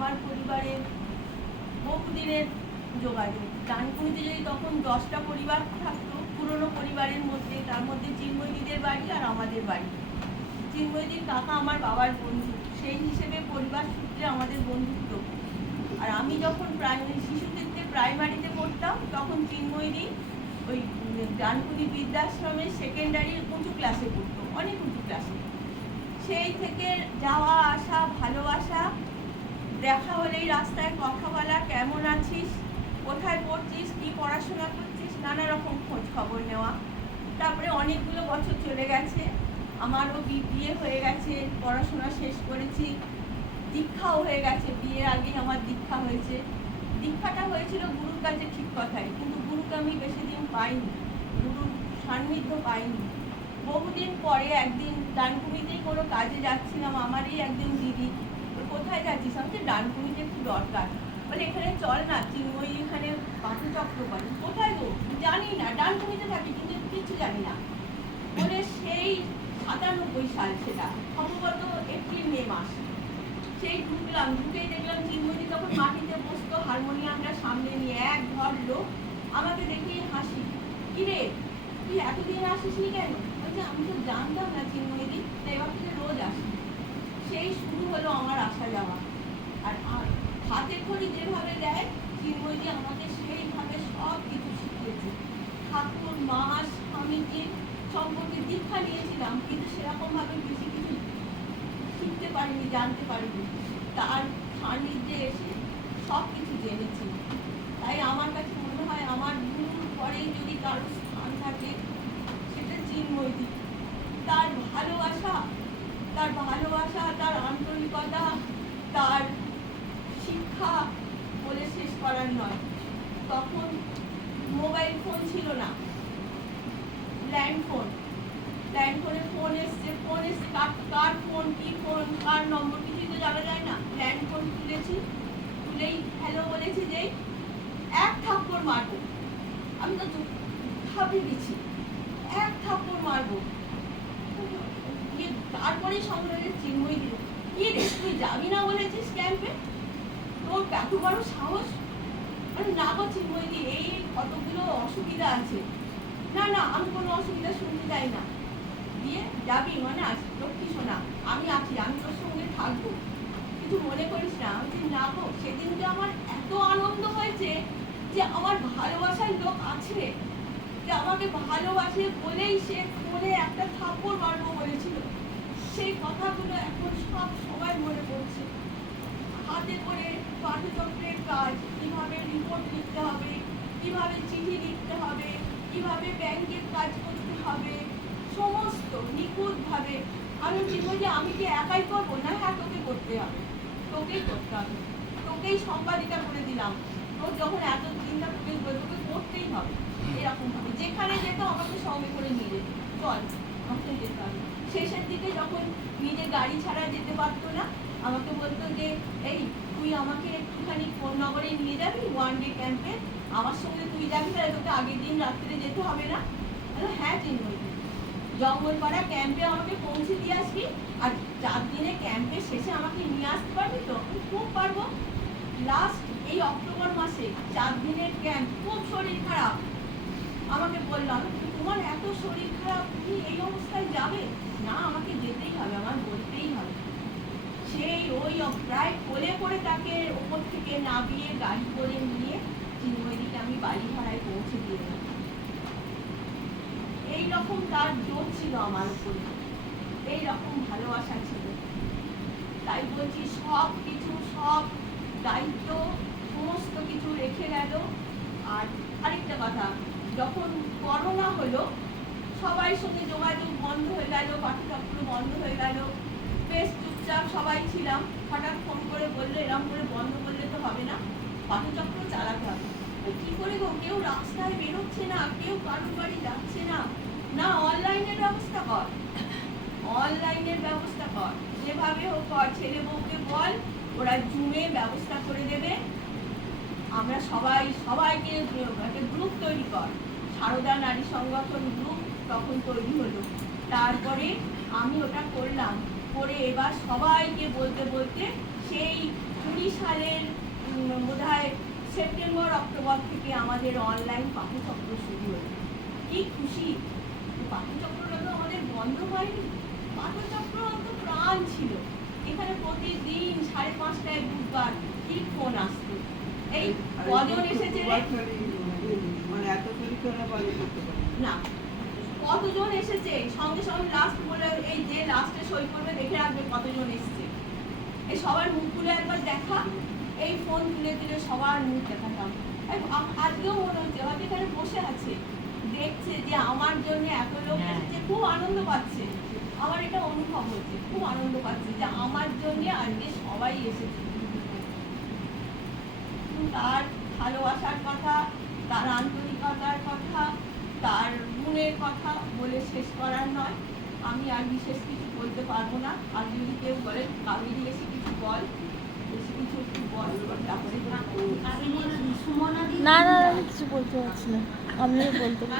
আমার পরিবারের বহুদিনের যোগাযোগ। ডানকুনিতে যদি তখন 10টা পরিবার থাকতো পুরনো পরিবারের মধ্যে, তার মধ্যে চিন্ময়ীদের বাড়ি আর আমাদের বাড়ি। চিন্ময়ীর কাকা আমার বাবার বন্ধু, সেই হিসেবে পরিবার সূত্রে আমাদের বন্ধুত্ব। আর আমি যখন শিশুক্ষেত্রে প্রাইমারিতে পড়তাম তখন চিন্ময়ী ওই ডানকুনি বৃদ্ধাশ্রমের সেকেন্ডারি উঁচু ক্লাসে পড়তো, অনেক উঁচু ক্লাসে। সেই থেকে যাওয়া আসা, ভালোবাসা, দেখা হলেই রাস্তায় কথা বলা, কেমন আছিস, কোথায় পড়ছিস, কি পড়াশোনা করছিস, নানা রকম খোঁজ খবর নেওয়া। তারপরে অনেকগুলো বছর চলে গেছে, আমারও বিয়ে হয়ে গেছে, পড়াশোনা শেষ করেছি, দীক্ষাও হয়ে গেছে। বিয়ের আগেই আমার দীক্ষা হয়েছে। দীক্ষাটা হয়েছিল গুরুর কাছে, ঠিক কথাই, কিন্তু গুরুকে আমি বেশি দিন পাইনি, গুরুর সান্নিধ্য পাইনি। বহুদিন পরে একদিন ডানকুনিতেই কোনো কাজে যাচ্ছিলাম, আমারই একদিন দিদি, কোথায় যাচ্ছিস? আমি তো ডানকুনিতে একটু দরকার, বলে এখানে চল না, চিন্ময়ী এখানে পাঠচক্র করে। কোথায় গো? জানি না, ডানকুনিতে থাকি কিন্তু কিছু জানি না। বলে সেই 97 সাল, সেটা সম্ভবত এপ্রিল মে মাস। সেই ঢুকলাম, ঢুকেই দেখলাম চিন্ময়ী তখন মাটিতে বসতো, হারমোনিয়ামটা সামনে নিয়ে। এক ঘর লোক আমাকে দেখেই হাসি, কিরে তুই এতদিন আসিসনি কেন? বলছে আমি তো জানতাম না চিন্ময়ী, তাই এবার থেকে রোজ আসি। সেই শুরু হলো আমার আসা যাওয়া। আর হাতে খড়ি যেভাবে দেয় চিন্ময়ী আমাকে সেইভাবে সব কিছু শিখিয়েছে। ঠাকুর, মাস, স্বামীজির সম্পর্কে দীক্ষা নিয়েছিলাম, কিন্তু সেরকমভাবে বেশি কিছু শিখতে পারিনি, জানতে পারিনি। তার সান্নিধ্যে এসে সব কিছু জেনেছি। তাই আমার কাছে মনে হয় আমার গুরুর পরেই যদি কারো স্থান থাকে সেটা চিন্ময়ী। তার ভালোবাসা, তার আন্তরিকতা, তার শিক্ষা বলে শেষ করার নয়। তখন মোবাইল ফোন ছিল না, ল্যান্ডফোনে ফোন এসছে, কার ফোন, কি ফোন, কার নম্বর কিছুই তো জানা যায় না। ল্যান্ডফোন তুলেই হ্যালো বলেছি, যেই এক থাপ্পড় মারবো। আমি তো ভাবি দিচ্ছি এক থাপ্পড় মারবো। তারপরেই সঙ্গে চিন্ময়ী দিল, কি রে তুই যাবি না বলেছিস ক্যাম্পে? তোর এত বড় সাহস? মানে না গো চিন্ময়ী, এই কতগুলো অসুবিধা আছে। না না, আমি কোনো অসুবিধা শুনতে চাই না। দিয়ে যাবি মানে আজ লক্ষ্মী শোনা, আমি আছি, আমি তোর সঙ্গে থাকবো, কিছু মনে করিস না। আমি না গো, সেদিনকে আমার এত আনন্দ হয়েছে যে আমার ভালোবাসার লোক আছে, যে আমাকে ভালোবাসে বলেই সে ফোনে একটা থাপ্পড় মারবো বলেছিল। সেই কথাগুলো এখন সব সময় মনে পড়ছে। হাতে করে পাঠচক্রের কাজ, কিভাবে রিপোর্ট লিখতে হবে, কিভাবে চিঠি লিখতে হবে, কিভাবে ব্যাংকের কাজ করতে হবে, সমস্ত নিখুঁতভাবে। আমি চিন্তা যে আমি কি একাই করবো না? হ্যাঁ, তোকে করতে হবে, তোকেই করতে হবে, তোকেই সম্পাদিকা করে দিলাম। তোর যখন এত চিন্তা তোকে করতেই হবে। এরকম ভাবে যেখানে যেত আমাকে সঙ্গে করে নিয়ে যেত, চল আমাকে যেতে হবে। শেষের দিকে যখন নিজে গাড়ি ছাড়া যেতে পারতো না, আমাকে বলতো যে এই তুই আমাকে একটুখানি নগরে নিয়ে যাবি ওয়ান ডে ক্যাম্পে, আমার সঙ্গে তুই যাবি, তাহলে তোকে আগের দিন রাত্রে যেতে হবে না। হ্যাঁ চিন্ময়ী, জঙ্গলপাড়া ক্যাম্পে আমাকে পৌঁছে দিয়ে আসবি, আর 4 দিনে ক্যাম্পের শেষে আমাকে নিয়ে আসতে পারবি তো? আমি খুব পারবো। লাস্ট এই অক্টোবর মাসে 4 দিনের ক্যাম্প, খুব শরীর খারাপ। আমাকে বললাম তোমার এত শরীর খারাপ, তুমি এই অবস্থায় যাবে না? আমাকে যেতেই হবে, আমার বলতেই হবে। সেই ওই প্রায় কোলে করে তাকে ওপর থেকে নামিয়ে গাড়ি করে নিয়ে চিন্ময়ীকে আমি বাড়ি ভাড়ায় পৌঁছে দিলাম। এইরকম তার জোর ছিল আমার উপরে, এইরকম ভালোবাসা ছিল। তাই বলছি সব কিছু, সব দায়িত্ব সমস্ত কিছু রেখে গেল। আর আরেকটা কথা, যখন করোনা হলো সবাই সঙ্গে যোগাযোগ বন্ধ হয়ে গেল, পাঠচক্র বন্ধ হয়ে গেল, বেশ চুপচাপ সবাই ছিলাম। হঠাৎ ফোন করে বললো এরকম করে বন্ধ করলে তো হবে না, পাঠচক্র চালাতে হবে। কি করে গো, কেউ রাস্তায় বেরোচ্ছে না, কেউ কারোর বাড়ি যাচ্ছে না, না অনলাইনের ব্যবস্থা কর, অনলাইনের ব্যবস্থা কর, যেভাবে হোক কর, ছেলে বউকে বল, ওরা জুমে ব্যবস্থা করে দেবে। আমরা সবাইকে একটা গ্রুপ তৈরি কর, সারদা নারী সংগঠন গ্রুপ তখন তৈরি হলো। তারপরে আমি ওটা করলাম, করে এবার সবাইকে বলতে বলতে সেই 20 সাল সালের বোধহয় সেপ্টেম্বর অক্টোবর থেকে আমাদের অনলাইন পাঠচক্র শুরু হলো। কি খুশি! পাঠচক্রটা তো আমাদের বন্ধ হয়নি। পাঠচক্র তো প্রাণ ছিল। এখানে প্রতিদিন 5:30টায় বুধবার কি ফোন আসতো, এই কজন এসেছে রে? মানে এত পরীক্ষা বলে করতে পারে না, কতজন এসেছে সঙ্গে সঙ্গে লাস্ট বলে এই যে লাস্টে সই করবে দেখে রাখবে কতজন এসেছে। এই সবার মুখগুলো একবার দেখা, এই ফোন তুলে তুলে সবার মুখ দেখাতাম। আজকেও মনে হচ্ছে হয়তো এখানে বসে আছে, দেখছে যে আমার জন্য এত লোক এসেছে, খুব আনন্দ পাচ্ছে। আমার এটা অনুভব হচ্ছে, খুব আনন্দ পাচ্ছে যে আমার জন্য আজকে সবাই এসেছে। তার ভালোবাসার কথা, তার আন্তরিকতার কথা, তার গুণের কথা বলে শেষ করার নয়। আমি আর বিশেষ কিছু বলতে পারবো না। আর যদি কেউ বলে কাবেরী এসে কিছু বল, বেশি কিছু একটু বল, তারপরে না না, আমি কিছু বলতে পারছি না, আমিও বলতে পারছি না।